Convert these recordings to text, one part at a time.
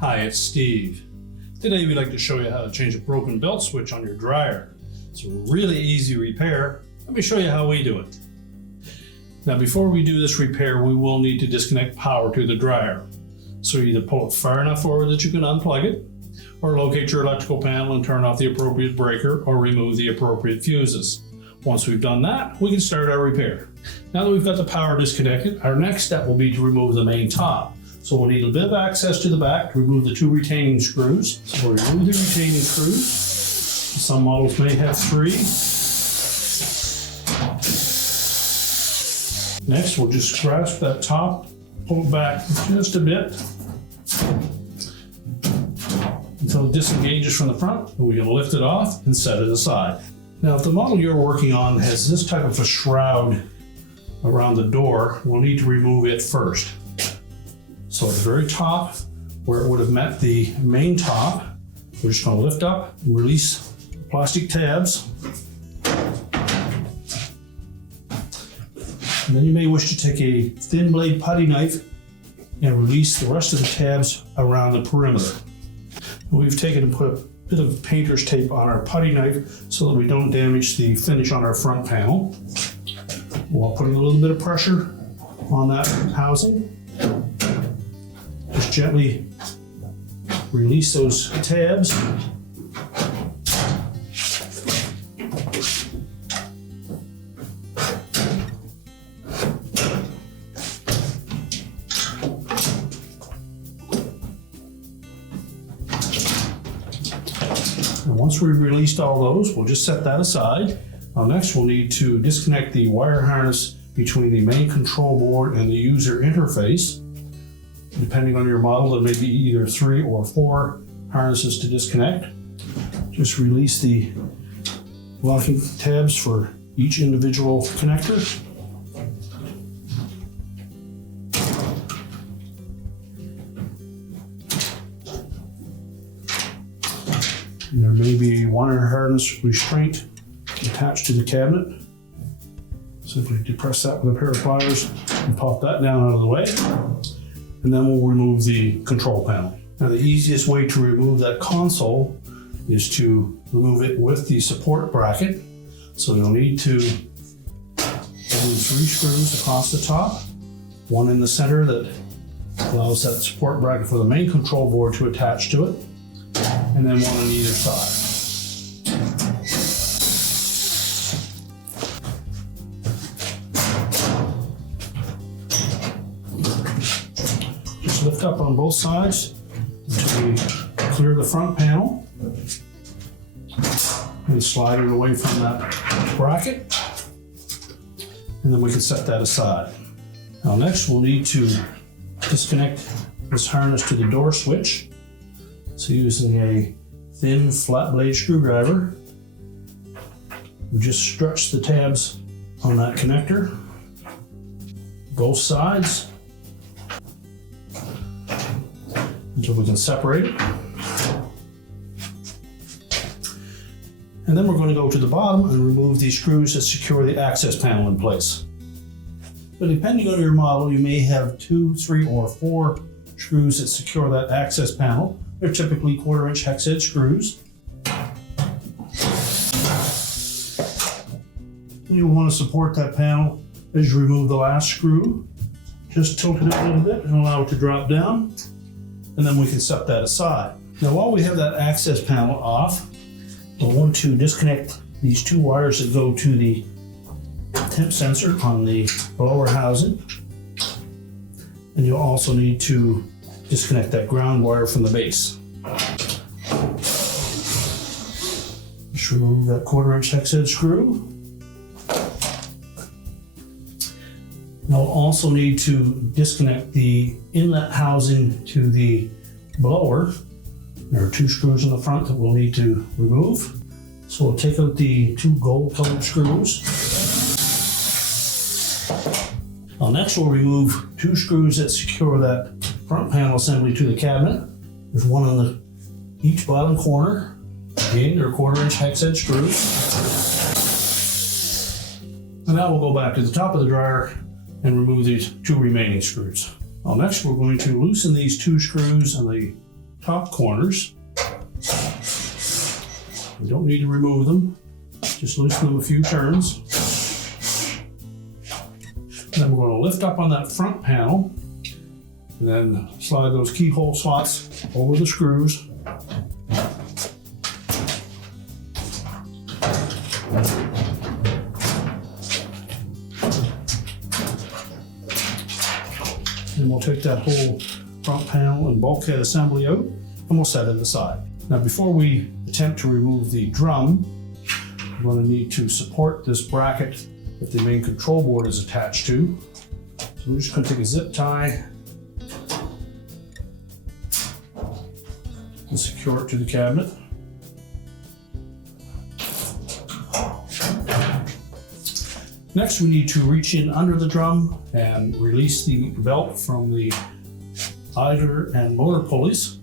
Hi, it's Steve. Today we'd like to show you how to change a broken belt switch on your dryer. It's a really easy repair. Let me show you how we do it. Now before we do this repair, we will need to disconnect power to the dryer. So either pull it far enough forward that you can unplug it, or locate your electrical panel and turn off the appropriate breaker or remove the appropriate fuses. Once we've done that, we can start our repair. Now that we've got the power disconnected, our next step will be to remove the main top. So we'll need a bit of access to the back to remove the 2 retaining screws. So we'll remove the retaining screws. Some models may have 3. Next, we'll just grasp that top, pull it back just a bit until it disengages from the front, and we can lift it off and set it aside. Now, if the model you're working on has this type of a shroud around the door, we'll need to remove it first. So at the very top, where it would have met the main top, we're just going to lift up and release the plastic tabs. And then you may wish to take a thin blade putty knife and release the rest of the tabs around the perimeter. And we've taken and put a bit of painter's tape on our putty knife so that we don't damage the finish on our front panel, while putting a little bit of pressure on that housing. Just gently release those tabs. And once we've released all those, we'll just set that aside. Now next we'll need to disconnect the wire harness between the main control board and the user interface. Depending on your model, there may be either 3 or 4 harnesses to disconnect. Just release the locking tabs for each individual connector. And there may be a wire harness restraint attached to the cabinet. Simply depress that with a pair of pliers and pop that down out of the way. And then we'll remove the control panel. Now the easiest way to remove that console is to remove it with the support bracket. So you'll need to remove 3 screws across the top, 1 in the center that allows that support bracket for the main control board to attach to it, and then 1 on either side. Lift up on both sides until we clear the front panel and slide it away from that bracket, and then we can set that aside. Now next we'll need to disconnect this harness to the door switch. So using a thin flat blade screwdriver, we just stretch the tabs on that connector, both sides, until we can separate it. And then we're going to go to the bottom and remove these screws that secure the access panel in place. But depending on your model, you may have 2, 3, or 4 screws that secure that access panel. They're typically 1/4-inch hex head screws. You'll want to support that panel as you remove the last screw. Just tilt it a little bit and allow it to drop down, and then we can set that aside. Now while we have that access panel off, we'll want to disconnect these 2 wires that go to the temp sensor on the blower housing. And you'll also need to disconnect that ground wire from the base. Just remove that 1/4-inch hex head screw. Now we'll also need to disconnect the inlet housing to the blower. There are 2 screws in the front that we'll need to remove. So we'll take out the 2 gold-colored screws. Now next we'll remove 2 screws that secure that front panel assembly to the cabinet. There's 1 on each bottom corner. Again, they're 1/4-inch hex head screws. And So now we'll go back to the top of the dryer and remove these 2 remaining screws. Well, next we're going to loosen these 2 screws on the top corners. We don't need to remove them, just loosen them a few turns. Then we're going to lift up on that front panel and then slide those keyhole slots over the screws. Then we'll take that whole front panel and bulkhead assembly out and we'll set it aside. Now before we attempt to remove the drum, we're going to need to support this bracket that the main control board is attached to. So we're just going to take a zip tie and secure it to the cabinet. Next, we need to reach in under the drum and release the belt from the idler and motor pulleys.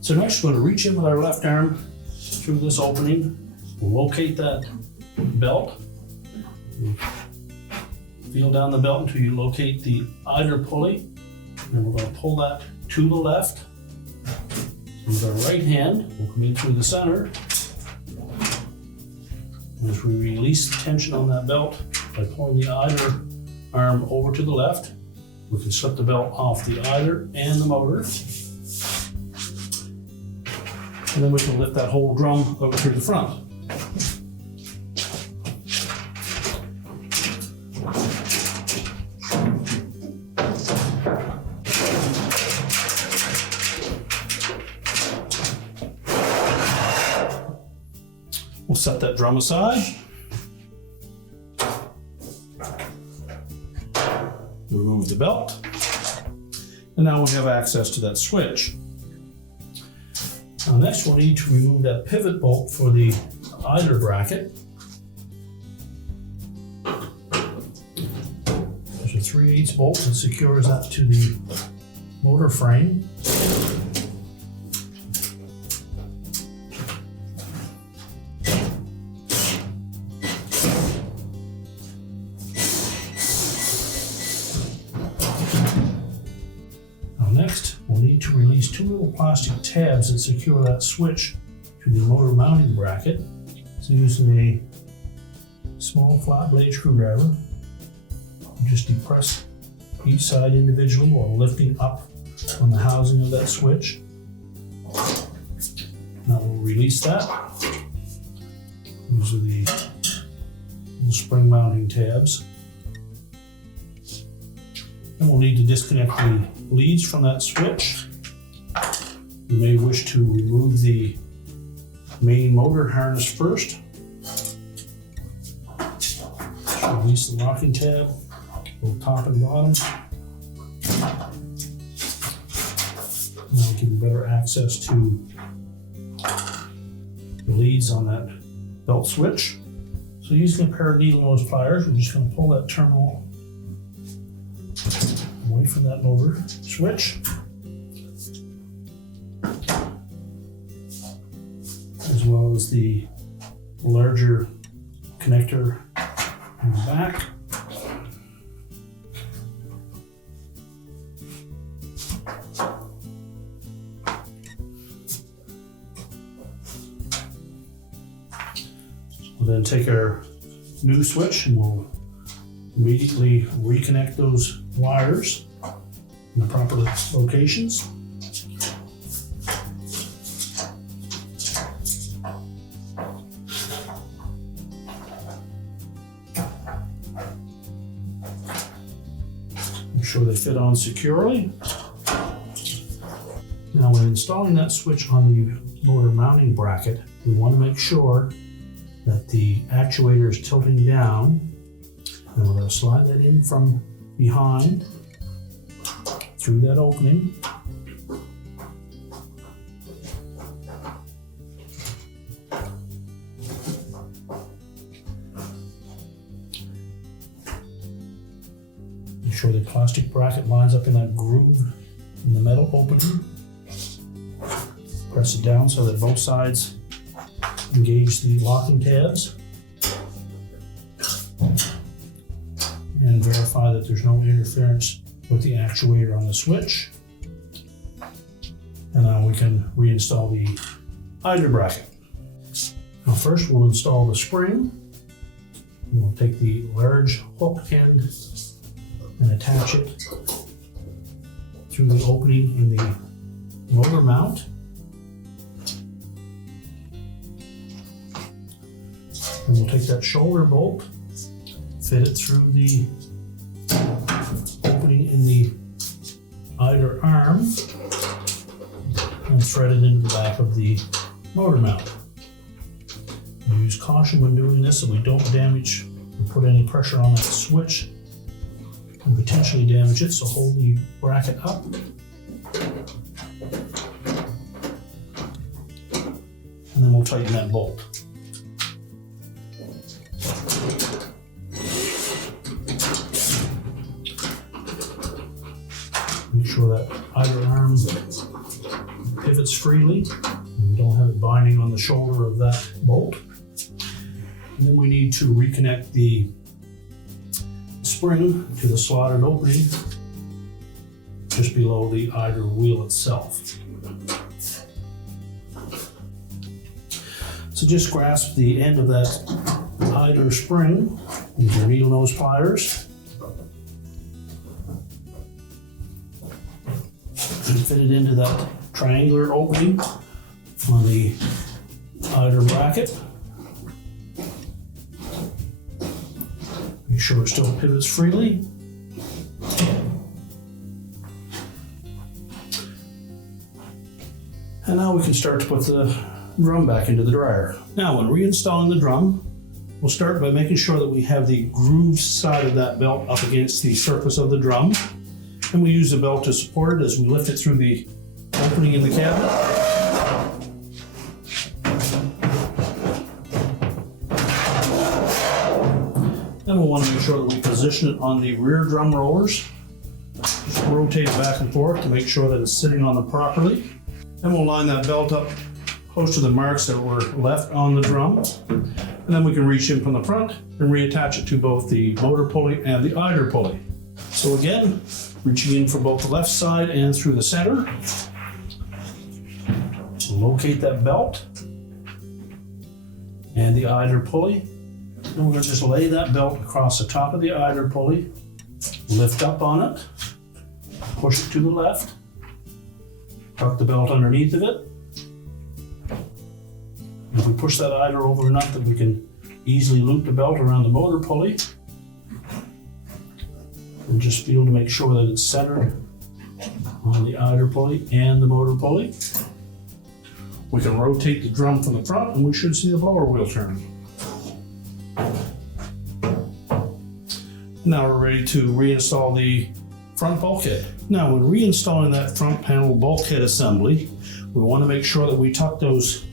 So next, we're going to reach in with our left arm through this opening. We'll locate that belt. Feel down the belt until you locate the idler pulley. And we're going to pull that to the left. With our right hand, we'll come in through the center. As we release the tension on that belt by pulling the idler arm over to the left, we can slip the belt off the idler and the motor. And then we can lift that whole drum over to the front. We'll set that drum aside. Remove the belt. And now we have access to that switch. Now next we'll need to remove that pivot bolt for the idler bracket. There's a 3/8 bolt that secures that to the motor frame. Next, we'll need to release 2 little plastic tabs that secure that switch to the motor mounting bracket. So using a small flat blade screwdriver, just depress each side individually while lifting up on the housing of that switch. Now we'll release that. Those are the little spring mounting tabs. And we'll need to disconnect the leads from that switch. You may wish to remove the main motor harness first. Just release the locking tab, both top and bottom. Now we give you better access to the leads on that belt switch. So using a pair of needle nose pliers, we're just going to pull that terminal away from that motor switch, as well as the larger connector in the back. We'll then take our new switch and we'll immediately reconnect those wires in the proper locations. Make sure they fit on securely. Now when installing that switch on the motor mounting bracket, we want to make sure that the actuator is tilting down. And we're going to slide that in from behind through that opening. Make sure the plastic bracket lines up in that groove in the metal opening. Press it down so that both sides engage the locking tabs. and verify that there's no interference with the actuator on the switch. And now we can reinstall the idler bracket. Now first we'll install the spring. We'll take the large hook end and attach it through the opening in the motor mount. And we'll take that shoulder bolt, fit it through the opening in the idler arm, and thread it into the back of the motor mount. Use caution when doing this so we don't damage or put any pressure on that switch and potentially damage it, so hold the bracket up. And then we'll tighten that bolt. Make sure that idler arm pivots freely and we don't have it binding on the shoulder of that bolt. And then we need to reconnect the spring to the slotted opening just below the idler wheel itself. So just grasp the end of that idler spring with your needle nose pliers and fit it into that triangular opening on the idler bracket. Make sure it still pivots freely. And now we can start to put the drum back into the dryer. Now when reinstalling the drum, we'll start by making sure that we have the grooved side of that belt up against the surface of the drum. And we use the belt to support it as we lift it through the opening in the cabinet. Then we'll want to make sure that we position it on the rear drum rollers. Just rotate it back and forth to make sure that it's sitting on them properly. Then we'll line that belt up close to the marks that were left on the drum. And then we can reach in from the front and reattach it to both the motor pulley and the idler pulley. So again, reaching in for both the left side and through the center. Locate that belt and the idler pulley. And we're going to just lay that belt across the top of the idler pulley, lift up on it, push it to the left, tuck the belt underneath of it. If we push that idler over enough that we can easily loop the belt around the motor pulley, and just feel to make sure that it's centered on the idler pulley and the motor pulley. We can rotate the drum from the front and we should see the blower wheel turn. Now we're ready to reinstall the front bulkhead. Now when reinstalling that front panel bulkhead assembly, we want to make sure that we tuck those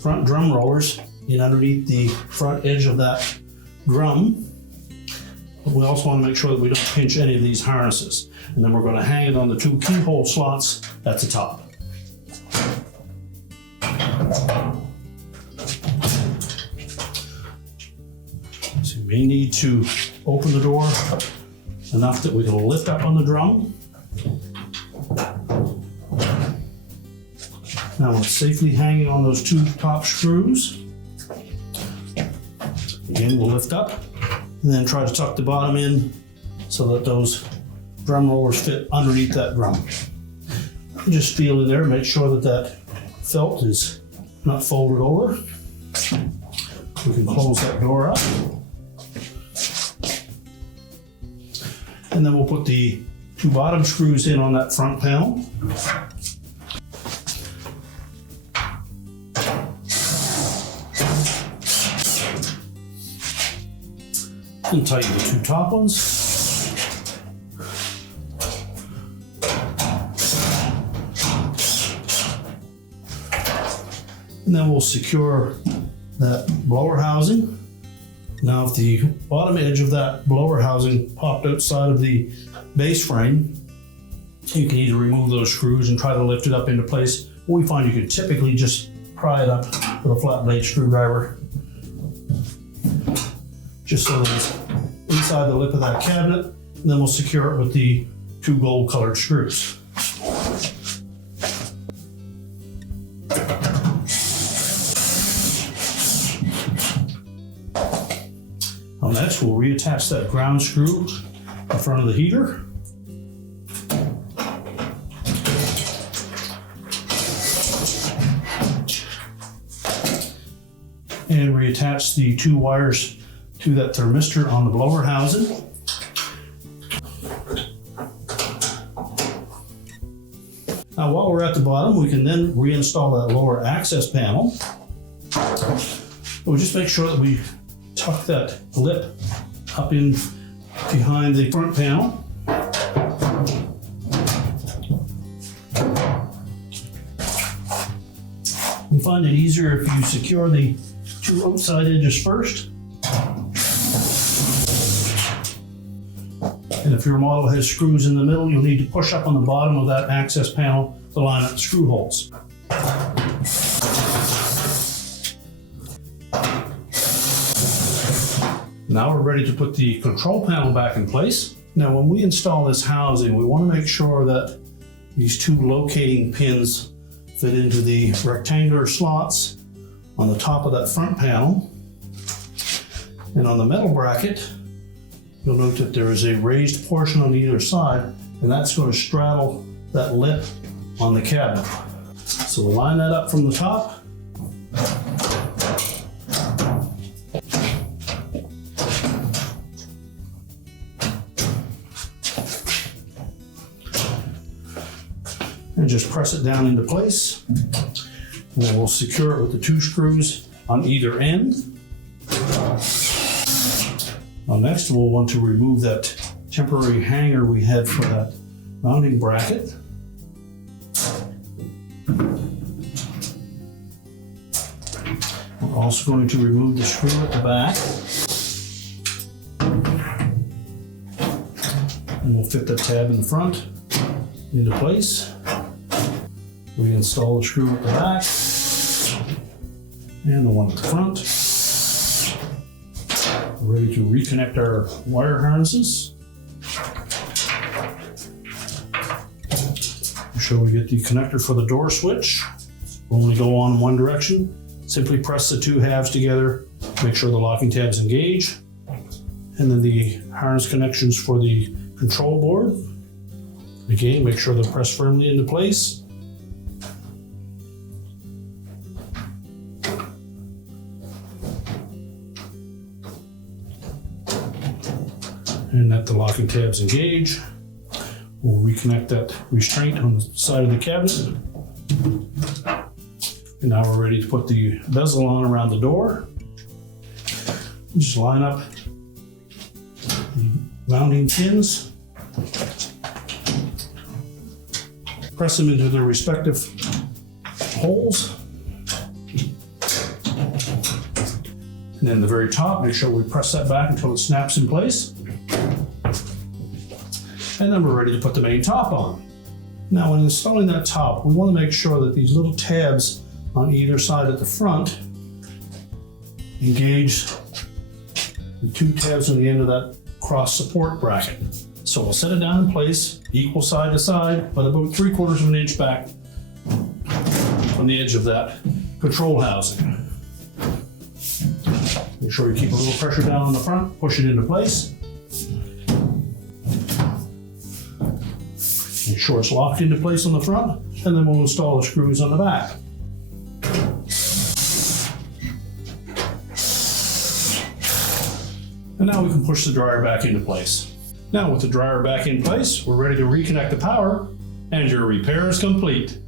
front drum rollers in underneath the front edge of that drum. But we also want to make sure that we don't pinch any of these harnesses. And then we're going to hang it on the two keyhole slots at the top. So you may need to open the door enough that we can lift up on the drum. Now we're safely hanging on those two top screws. Again, we'll lift up and then try to tuck the bottom in so that those drum rollers fit underneath that drum. Just feel in there, make sure that that felt is not folded over. We can close that door up. And then we'll put the two bottom screws in on that front panel. And tighten the two top ones. And then we'll secure that blower housing. Now if the bottom edge of that blower housing popped outside of the base frame, you can either remove those screws and try to lift it up into place, or we find you can typically just pry it up with a flat blade screwdriver, just so that it's inside the lip of that cabinet, and then we'll secure it with the 2 gold colored screws. Now next, we'll reattach that ground screw in front of the heater. And reattach the 2 wires to that thermistor on the blower housing. Now while we're at the bottom, we can then reinstall that lower access panel. We'll just make sure that we tuck that lip up in behind the front panel. You find it easier if you secure the 2 outside edges first. And if your model has screws in the middle, you'll need to push up on the bottom of that access panel to line up the screw holes. Now we're ready to put the control panel back in place. Now when we install this housing, we want to make sure that these 2 locating pins fit into the rectangular slots on the top of that front panel. And on the metal bracket, you'll note that there is a raised portion on either side, and that's going to straddle that lip on the cabinet. So we'll line that up from the top. And just press it down into place. And then we'll secure it with the 2 screws on either end. Now next, we'll want to remove that temporary hanger we had for that mounting bracket. We're also going to remove the screw at the back. And we'll fit the tab in the front into place. Reinstall the screw at the back and the one at the front. We're ready to reconnect our wire harnesses. Make sure we get the connector for the door switch. We'll only go on one direction. Simply press the 2 halves together, make sure the locking tabs engage, and then the harness connections for the control board. Again, make sure they're pressed firmly into place. And that the locking tabs engage. We'll reconnect that restraint on the side of the cabinet. And now we're ready to put the bezel on around the door. Just line up the mounting pins. Press them into their respective holes. And then the very top, make sure we press that back until it snaps in place. And then we're ready to put the main top on. Now when installing that top, we want to make sure that these little tabs on either side at the front engage the 2 tabs on the end of that cross support bracket. So we'll set it down in place, equal side to side, but about 3/4 of an inch back from the edge of that control housing. Make sure you keep a little pressure down on the front, push it into place. Make sure it's locked into place on the front, and then we'll install the screws on the back. And now we can push the dryer back into place. Now with the dryer back in place, we're ready to reconnect the power, and your repair is complete.